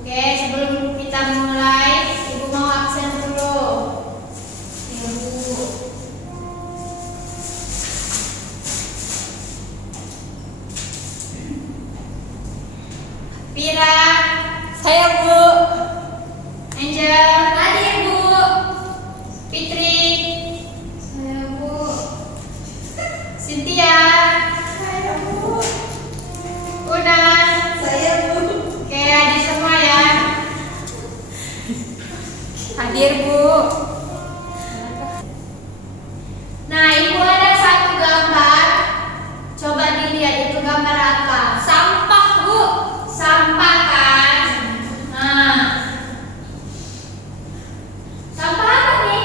Oke, sebelum kita mulai, Ibu mau absen dulu. Ibu. Pira. Saya, Bu. Angel. Hadir, Bu. Fitri. Saya, Bu. Cynthia. Saya, Bu. Una. Saya, Bu. Oke, hadir semua ya. Hadir, Bu. Nah, Ibu ada satu gambar. Coba dilihat itu gambar apa? Sampah, Bu. Sampah kan? Nah, sampah apa nih?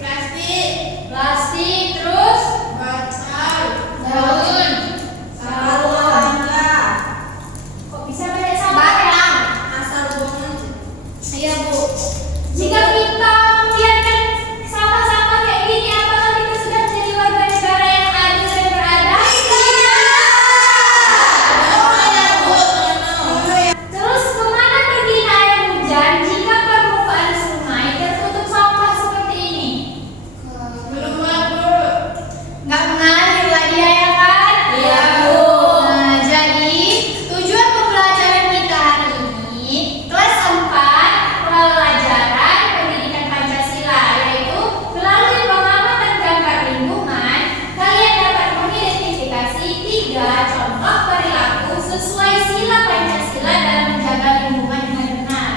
Plastik. Plastik, terus Botol. daun. Sampah rumah tangga. Kok bisa banyak sampah ya? Batang. Asal buang aja. Iya, Bu. Jika kita membiarkan sampah-sampah kayak gini, apakah kita sudah menjadi warga negara yang adil dan beradab? Terus kemana pergi air hujan jika permukaan sungai tertutup sampah seperti ini? Nggak mengalir lah dia ya kan? Iya, Bu. Nah, jadi tujuan pembelajaran kita hari ini kelas 4 pelajaran pendidikan Pancasila, yaitu melalui pengamatan gambar lingkungan kalian dapat mengidentifikasi 3 contoh perilaku sesuai sila Pancasila dalam menjaga lingkungan dengan benar.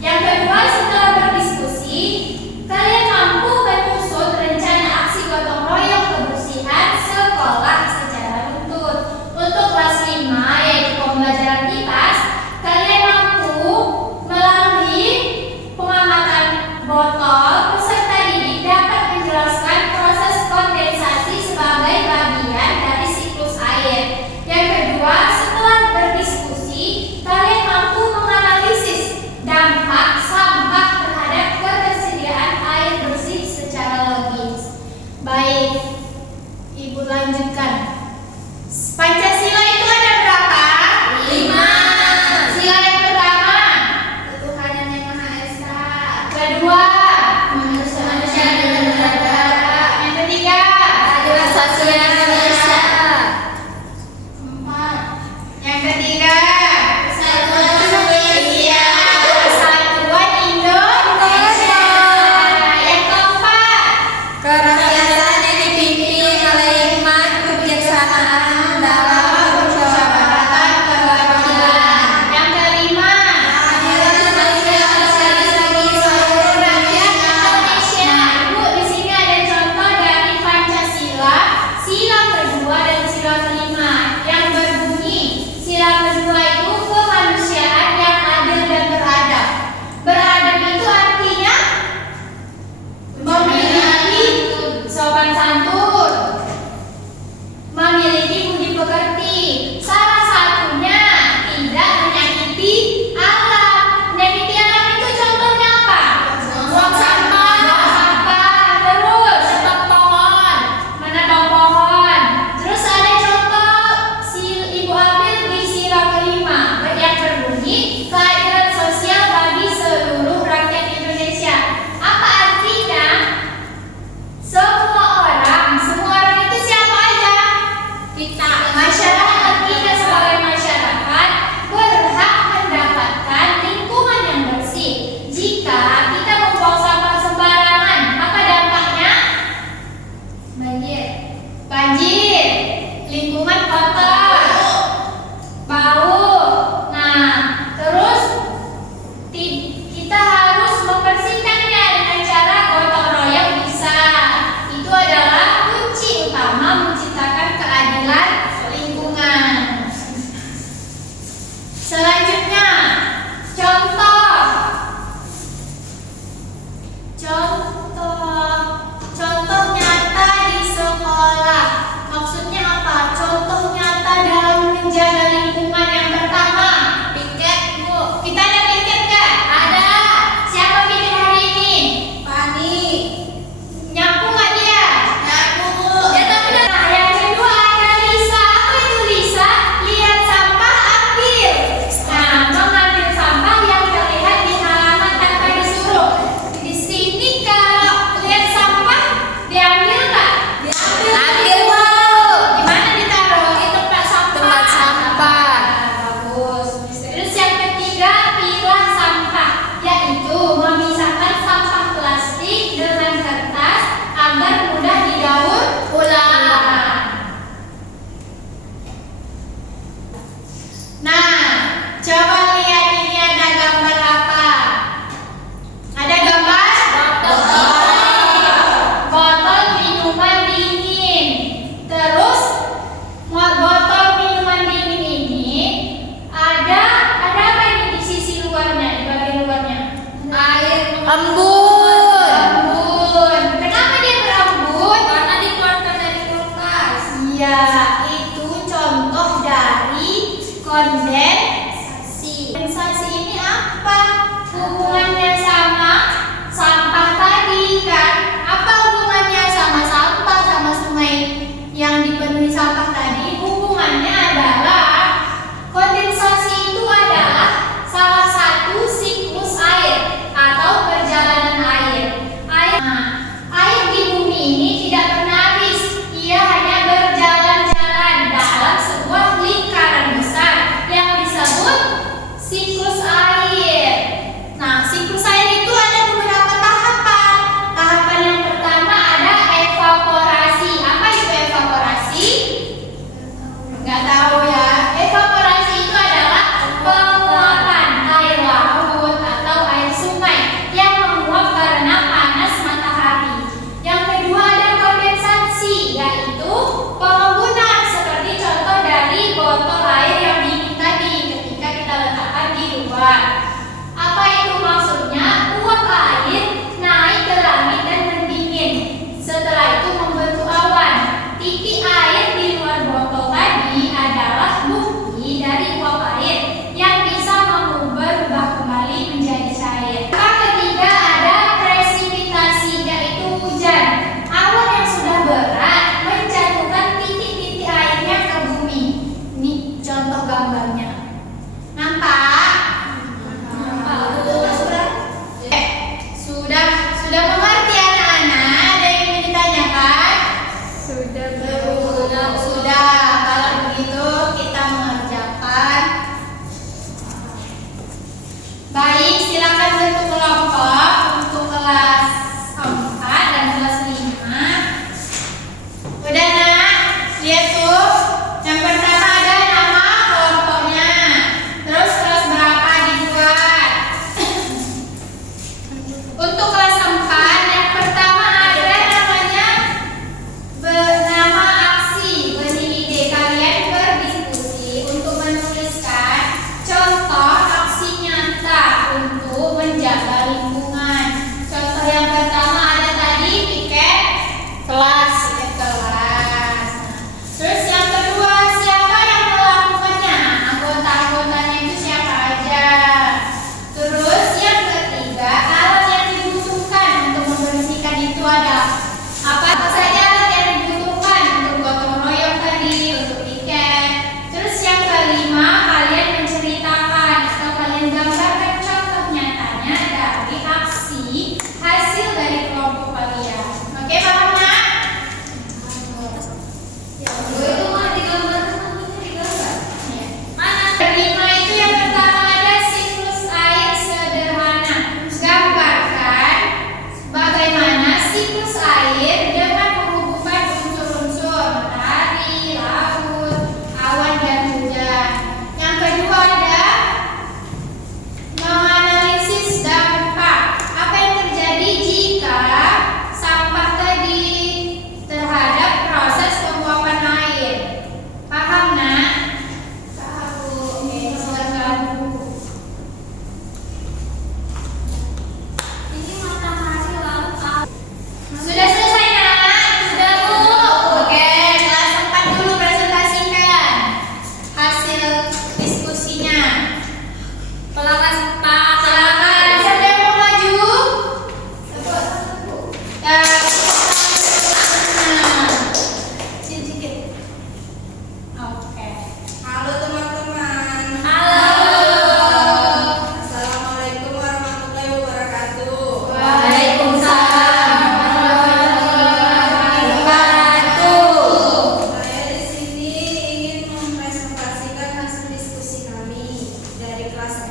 Yang kedua, setelah berdiskusi, kalian mampu menyusun rencana aksi gotong royong kebersihan sekolah secara runtut. Untuk kelas 5, yaitu pembelajaran IPAS, kalian mampu melalui pengamatan botol peserta didik dapat menjelaskan proses kondensasi sebagai bagian dari siklus air. Yang kedua, setelah berdiskusi, kalian mampu menganalisis dampak sampah terhadap ketersediaan air bersih secara logis. Baik, Ibu lanjutkan. Pancasila itu ada berapa? 5. Sila yang pertama. Ketuhanan yang Maha Esa. Kedua. Manusia dengan beradab. Yang ketiga. Adil sosial Indonesia. 4. Yang ketiga. Persatuan Indonesia. Persatuan Indonesia. Yang keempat. Kerakyatan yang dipimpin oleh hikmat kebijaksanaan dalam permusyawaratan kebangsaan. Yang kelima. Keadilan sosial sosialis bagi seluruh rakyat Indonesia. Ibu, di sini ada contoh dari Pancasila, sila kedua dan sila kelima yang berbunyi. Sila kedua itu kemanusiaan yang adil dan beradab. Beradab itu artinya memiliki sopan santun, memiliki budi pekerti. Salah satunya tidak menyakiti alam. Menyakiti alam itu contohnya apa? Buang sampah. Buang sampah. Terus menebang pohon. Terus ada contoh Ibu ambil di sila kelima yang berbunyi keadilan sosial bagi seluruh rakyat Indonesia. Apa artinya? Semua orang itu siapa aja? Kita Masyarakat, kita sebagai masyarakat berhak mendapatkan lingkungan yang bersih. Jika kita membuang sampah sembarangan, apa dampaknya? Banjir, lingkungan kotor, bau. Nah, terus kita harus membersihkannya dengan cara gotong royong bisa. Itu adalah kunci utama menciptakan keadilan lingkungan. Selanjutnya, contoh nyata di sekolah. Maksudnya apa? Contoh nyata dalam menjaga lingkungan. Yang pertama, piket, Bu. kita ada piket nggak? Ada. Siapa piket hari ini? Pani. Nyapu nggak dia? Nyapu, Bu. Ya tapi nah, yang kedua ada Lisa. Apa itu Lisa? Lihat sampah, ambil. Nah,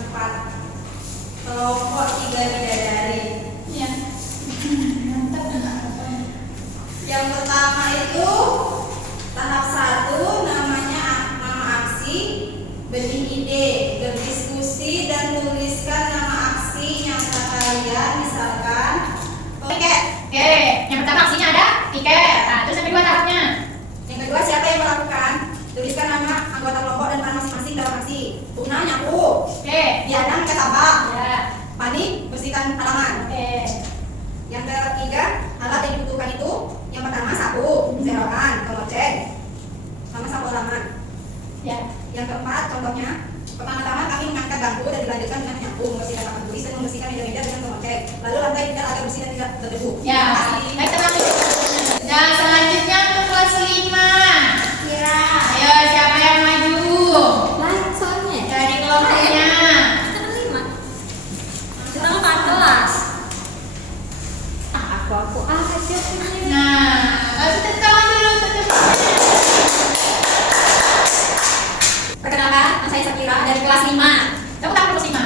4. Kelompok 3 bidadari. Ya. Mantap. Yang pertama itu tahap 1 namanya nama aksi, benih ide, berdiskusi dan tuliskan nama aksi yang kalian, misalkan tiket. Oke, yang pertama aksinya ada tiket. Nah, terus yang kedua tahapnya. Yang kedua siapa yang melakukan? Tuliskan nama anggota kelompok dan peran masing-masing dalam aksi. Tuna nyapu, Oke. Diana angkat tapak, Ya. Pani bersihkan halaman. Oke. Yang ketiga alat yang dibutuhkan itu yang pertama sapu, serokan, kemoceng, sama sapu halaman. Ya. Yang keempat contohnya, pertama-tama kami mengangkat bangku dan dilanjutkan dengan menyapu, membersihkan papan tulis dan membersihkan meja-meja dengan kemoceng. Lalu lantai tinggal agar bersih dan tidak berdebu. Ya. Baik, tenang. Nah, selanjutnya untuk kelas 5. Kira. Ayo, siapa yang maju? Lain soalnya. Dari kelompoknya. Kita 5. Kita 14. Aku aja punya. Nah, lalu tepuk tangan dulu untuk Perkenalkan, nama saya Sakira dari kelas 5. tepuk tangan kelas 5.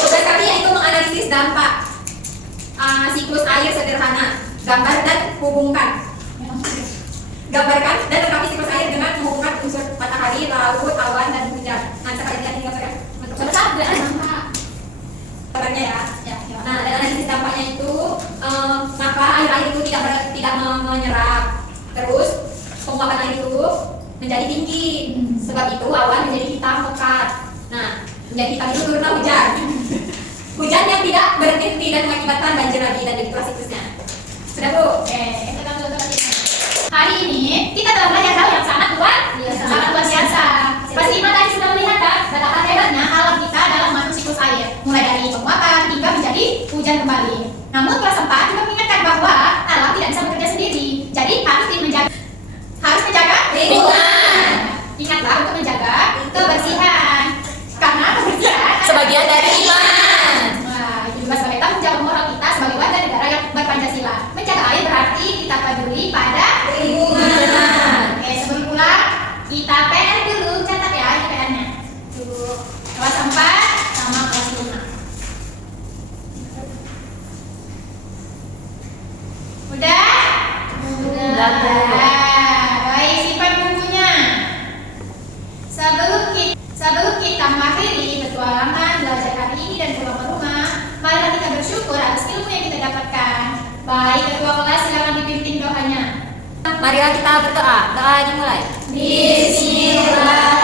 Tugas kami yaitu menganalisis dampak siklus air sederhana. Gambar dan hubungkan. Gambarkan dan lengkapi siklus air dengan menghubungkan unsur matahari, laut, awan, dan hujan. Nah, sekali lihat ini gambarnya. Gambarnya ya. Ya, Nah, dan analisis dampaknya itu, maka air itu tidak menyerap. Terus penguapan air itu menjadi tinggi. Sebab itu awan menjadi hitam pekat. Nah, menjadi hitam itu turunlah hujan. Hujan yang tidak berhenti dan mengakibatkan banjir lagi, dan begitulah siklusnya. Sudah Bu? Oke, kita tunggu untuk kelas 5. Hari ini kita telah belajar hal yang sangat luar biasa. Sangat luar biasa. Kelas 5 tadi sudah melihat kan betapa hebatnya alam kita dalam mengatur siklus air, mulai dari penguapan hingga menjadi hujan kembali. Namun kelas 4 juga mengingatkan bahwa alam tidak bisa bekerja sendiri. Jadi harus menjaga lingkungan. Ingatlah untuk menjaga kebersihan. Karena kebersihan Sebagian dari iman. Nah, itu juga sebagai tanggung jawab moral kita sebagai warga negara yang berpancasila. Menjaga air berarti kita peduli pada Lingkungan. Oke, sebelum pulang kita PR dulu, catat ya ini PR-nya. Tuh, kelas 4 sama kelas 5. Udah? Udah, Bu. Baik, simpan bukunya. Sebelum kita mengakhiri petualangan belajar hari ini dan pulang ke rumah, marilah kita bersyukur atas ilmu yang kita dapatkan. Baik, ketua kelas silakan dipimpin doanya. Marilah kita berdoa. Doa dimulai. Bismillah.